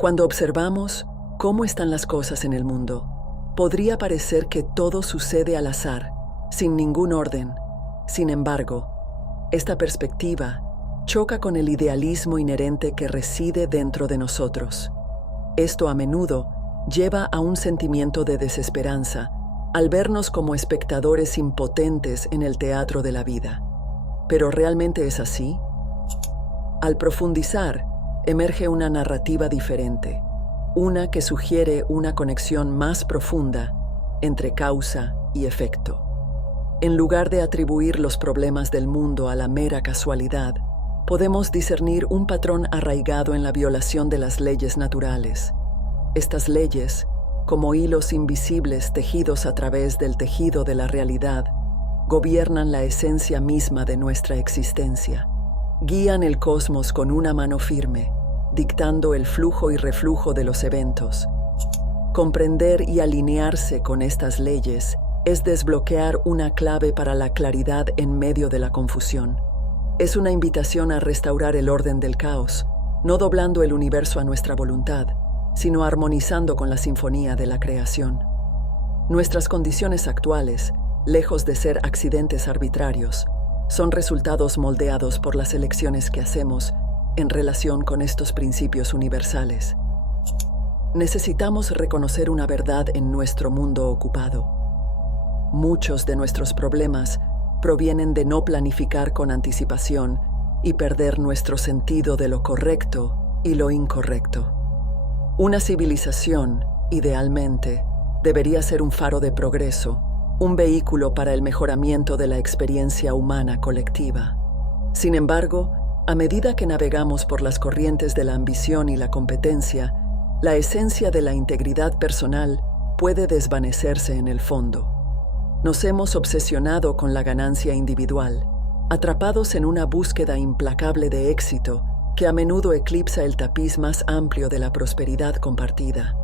Cuando observamos cómo están las cosas en el mundo, podría parecer que todo sucede al azar, sin ningún orden. Sin embargo, esta perspectiva choca con el idealismo inherente que reside dentro de nosotros. Esto a menudo lleva a un sentimiento de desesperanza al vernos como espectadores impotentes en el teatro de la vida. ¿Pero realmente es así? Al profundizar, emerge una narrativa diferente, una que sugiere una conexión más profunda entre causa y efecto. En lugar de atribuir los problemas del mundo a la mera casualidad, podemos discernir un patrón arraigado en la violación de las leyes naturales. Estas leyes, como hilos invisibles tejidos a través del tejido de la realidad, gobiernan la esencia misma de nuestra existencia. Guían el cosmos con una mano firme, dictando el flujo y reflujo de los eventos. Comprender y alinearse con estas leyes es desbloquear una clave para la claridad en medio de la confusión. Es una invitación a restaurar el orden del caos, no doblando el universo a nuestra voluntad, sino armonizando con la sinfonía de la creación. Nuestras condiciones actuales, lejos de ser accidentes arbitrarios, son resultados moldeados por las elecciones que hacemos en relación con estos principios universales. Necesitamos reconocer una verdad en nuestro mundo ocupado. Muchos de nuestros problemas provienen de no planificar con anticipación y perder nuestro sentido de lo correcto y lo incorrecto. Una civilización, idealmente, debería ser un faro de progreso, un vehículo para el mejoramiento de la experiencia humana colectiva. Sin embargo, a medida que navegamos por las corrientes de la ambición y la competencia, la esencia de la integridad personal puede desvanecerse en el fondo. Nos hemos obsesionado con la ganancia individual, atrapados en una búsqueda implacable de éxito que a menudo eclipsa el tapiz más amplio de la prosperidad compartida.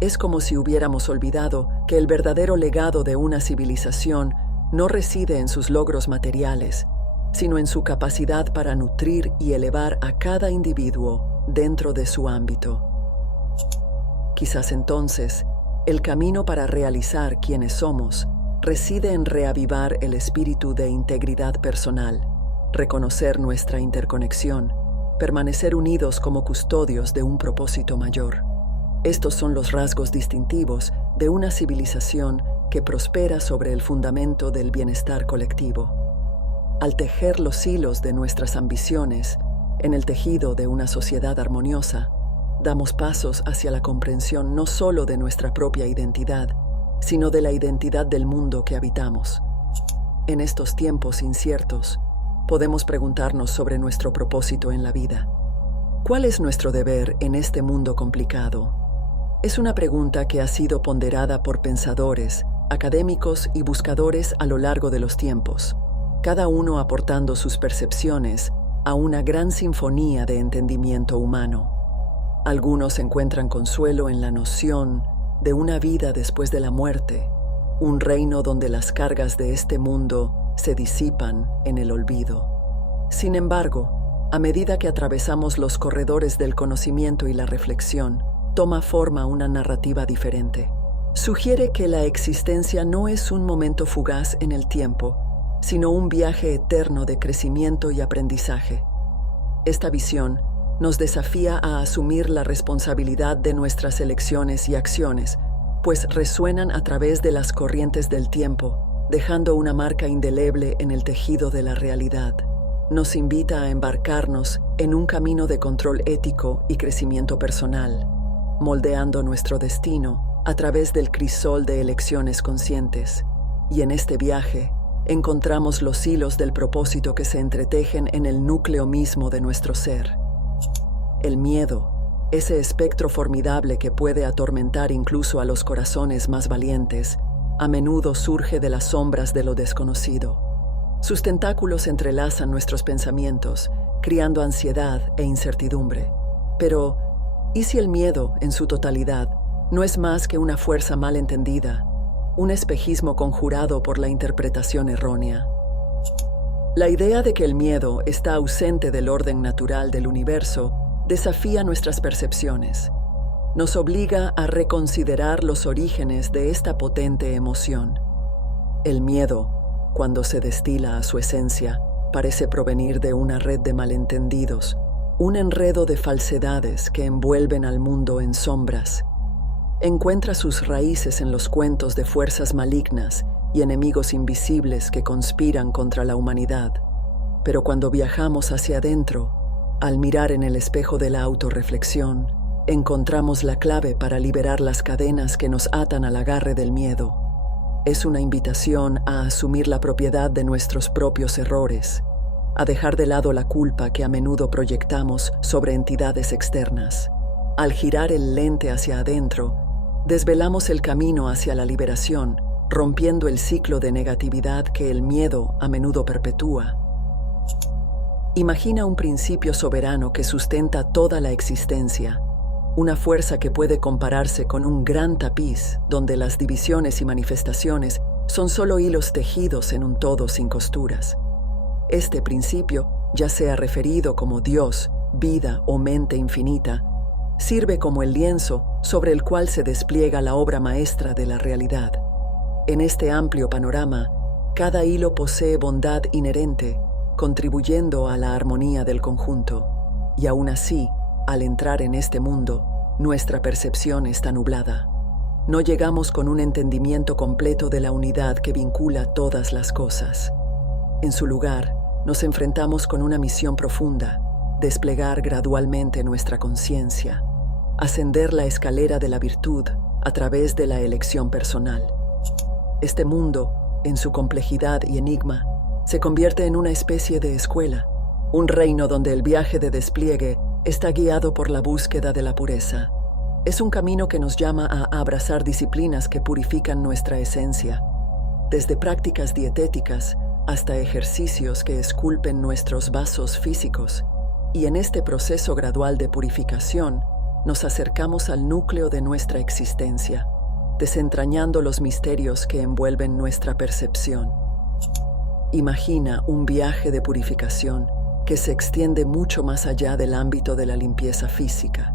Es como si hubiéramos olvidado que el verdadero legado de una civilización no reside en sus logros materiales, sino en su capacidad para nutrir y elevar a cada individuo dentro de su ámbito. Quizás entonces, el camino para realizar quienes somos reside en reavivar el espíritu de integridad personal, reconocer nuestra interconexión, permanecer unidos como custodios de un propósito mayor. Estos son los rasgos distintivos de una civilización que prospera sobre el fundamento del bienestar colectivo. Al tejer los hilos de nuestras ambiciones en el tejido de una sociedad armoniosa, damos pasos hacia la comprensión no solo de nuestra propia identidad, sino de la identidad del mundo que habitamos. En estos tiempos inciertos, podemos preguntarnos sobre nuestro propósito en la vida. ¿Cuál es nuestro deber en este mundo complicado? Es una pregunta que ha sido ponderada por pensadores, académicos y buscadores a lo largo de los tiempos, cada uno aportando sus percepciones a una gran sinfonía de entendimiento humano. Algunos encuentran consuelo en la noción de una vida después de la muerte, un reino donde las cargas de este mundo se disipan en el olvido. Sin embargo, a medida que atravesamos los corredores del conocimiento y la reflexión, toma forma una narrativa diferente. Sugiere que la existencia no es un momento fugaz en el tiempo, sino un viaje eterno de crecimiento y aprendizaje. Esta visión nos desafía a asumir la responsabilidad de nuestras elecciones y acciones, pues resuenan a través de las corrientes del tiempo, dejando una marca indeleble en el tejido de la realidad. Nos invita a embarcarnos en un camino de control ético y crecimiento personal, moldeando nuestro destino a través del crisol de elecciones conscientes. Y en este viaje, encontramos los hilos del propósito que se entretejen en el núcleo mismo de nuestro ser. El miedo, ese espectro formidable que puede atormentar incluso a los corazones más valientes, a menudo surge de las sombras de lo desconocido. Sus tentáculos entrelazan nuestros pensamientos, criando ansiedad e incertidumbre. Pero, ¿y si el miedo, en su totalidad, no es más que una fuerza mal entendida, un espejismo conjurado por la interpretación errónea? La idea de que el miedo está ausente del orden natural del universo desafía nuestras percepciones. nos obliga a reconsiderar los orígenes de esta potente emoción. El miedo, cuando se destila a su esencia, parece provenir de una red de malentendidos, un enredo de falsedades que envuelven al mundo en sombras. Encuentra sus raíces en los cuentos de fuerzas malignas y enemigos invisibles que conspiran contra la humanidad. Pero cuando viajamos hacia adentro, al mirar en el espejo de la autorreflexión, encontramos la clave para liberar las cadenas que nos atan al agarre del miedo. Es una invitación a asumir la propiedad de nuestros propios errores, a dejar de lado la culpa que a menudo proyectamos sobre entidades externas. Al girar el lente hacia adentro, desvelamos el camino hacia la liberación, rompiendo el ciclo de negatividad que el miedo a menudo perpetúa. Imagina un principio soberano que sustenta toda la existencia, una fuerza que puede compararse con un gran tapiz donde las divisiones y manifestaciones son solo hilos tejidos en un todo sin costuras. Este principio, ya sea referido como Dios, vida o mente infinita, sirve como el lienzo sobre el cual se despliega la obra maestra de la realidad. En este amplio panorama, cada hilo posee bondad inherente, contribuyendo a la armonía del conjunto, y aún así, al entrar en este mundo, nuestra percepción está nublada. No llegamos con un entendimiento completo de la unidad que vincula todas las cosas. En su lugar, nos enfrentamos con una misión profunda: desplegar gradualmente nuestra conciencia, ascender la escalera de la virtud a través de la elección personal. Este mundo, en su complejidad y enigma, se convierte en una especie de escuela, un reino donde el viaje de despliegue está guiado por la búsqueda de la pureza. Es un camino que nos llama a abrazar disciplinas que purifican nuestra esencia, desde prácticas dietéticas hasta ejercicios que esculpen nuestros vasos físicos, y en este proceso gradual de purificación nos acercamos al núcleo de nuestra existencia, desentrañando los misterios que envuelven nuestra percepción. Imagina un viaje de purificación que se extiende mucho más allá del ámbito de la limpieza física.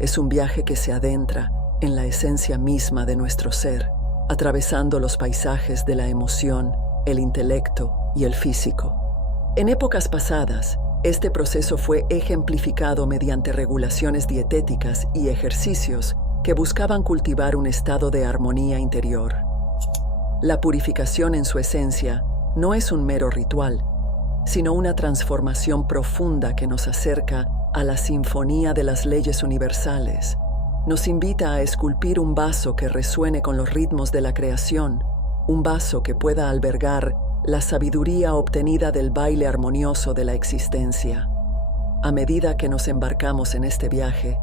Es un viaje que se adentra en la esencia misma de nuestro ser, atravesando los paisajes de la emoción, el intelecto y el físico. En épocas pasadas, este proceso fue ejemplificado mediante regulaciones dietéticas y ejercicios que buscaban cultivar un estado de armonía interior. La purificación en su esencia no es un mero ritual, sino una transformación profunda que nos acerca a la sinfonía de las leyes universales. Nos invita a esculpir un vaso que resuene con los ritmos de la creación, un vaso que pueda albergar la sabiduría obtenida del baile armonioso de la existencia. A medida que nos embarcamos en este viaje,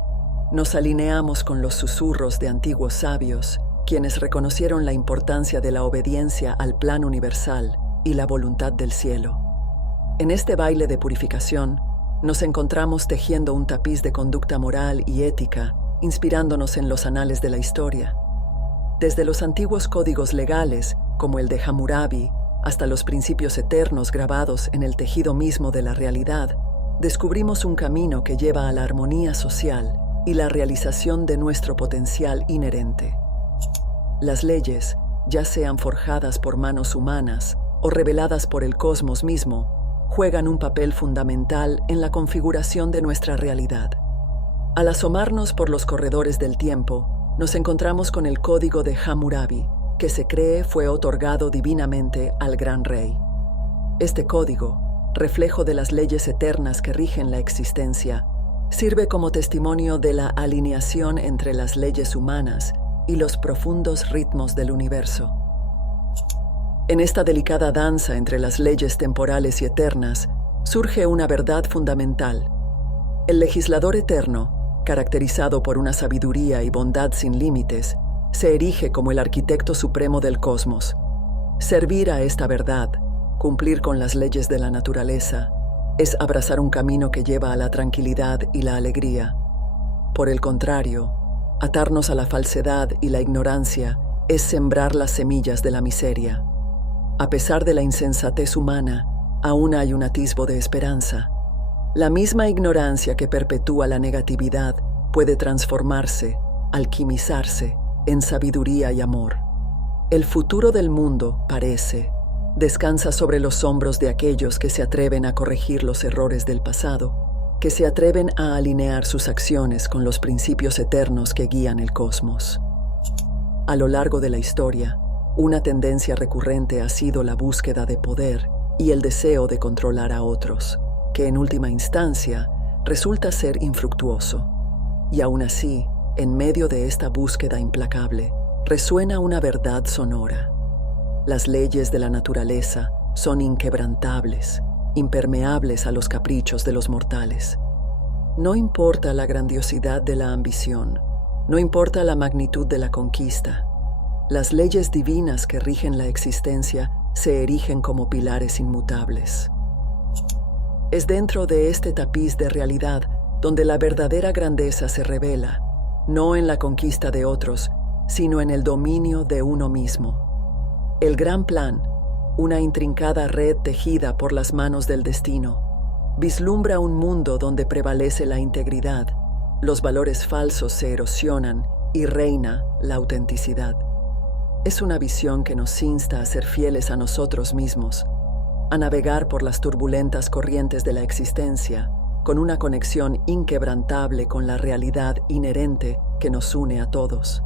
nos alineamos con los susurros de antiguos sabios, quienes reconocieron la importancia de la obediencia al plan universal y la voluntad del cielo. En este baile de purificación, nos encontramos tejiendo un tapiz de conducta moral y ética, inspirándonos en los anales de la historia. Desde los antiguos códigos legales, como el de Hammurabi, hasta los principios eternos grabados en el tejido mismo de la realidad, descubrimos un camino que lleva a la armonía social y la realización de nuestro potencial inherente. Las leyes, ya sean forjadas por manos humanas o reveladas por el cosmos mismo, juegan un papel fundamental en la configuración de nuestra realidad. Al asomarnos por los corredores del tiempo, nos encontramos con el código de Hammurabi, que se cree fue otorgado divinamente al gran rey. Este código, reflejo de las leyes eternas que rigen la existencia, sirve como testimonio de la alineación entre las leyes humanas y los profundos ritmos del universo. En esta delicada danza entre las leyes temporales y eternas, surge una verdad fundamental. El legislador eterno, caracterizado por una sabiduría y bondad sin límites, se erige como el arquitecto supremo del cosmos. Servir a esta verdad, cumplir con las leyes de la naturaleza, es abrazar un camino que lleva a la tranquilidad y la alegría. Por el contrario, atarnos a la falsedad y la ignorancia es sembrar las semillas de la miseria. A pesar de la insensatez humana, aún hay un atisbo de esperanza. La misma ignorancia que perpetúa la negatividad puede transformarse alquimizarse en sabiduría y amor. El futuro del mundo, parece, descansa sobre los hombros de aquellos que se atreven a corregir los errores del pasado, que se atreven a alinear sus acciones con los principios eternos que guían el cosmos. A lo largo de la historia, una tendencia recurrente ha sido la búsqueda de poder y el deseo de controlar a otros, que en última instancia resulta ser infructuoso. Y aún así, en medio de esta búsqueda implacable, resuena una verdad sonora. Las leyes de la naturaleza son inquebrantables, impermeables a los caprichos de los mortales. No importa la grandiosidad de la ambición, no importa la magnitud de la conquista, las leyes divinas que rigen la existencia se erigen como pilares inmutables. Es dentro de este tapiz de realidad donde la verdadera grandeza se revela, no en la conquista de otros, sino en el dominio de uno mismo. El gran plan, una intrincada red tejida por las manos del destino, vislumbra un mundo donde prevalece la integridad, los valores falsos se erosionan y reina la autenticidad. Es una visión que nos insta a ser fieles a nosotros mismos, a navegar por las turbulentas corrientes de la existencia, con una conexión inquebrantable con la realidad inherente que nos une a todos.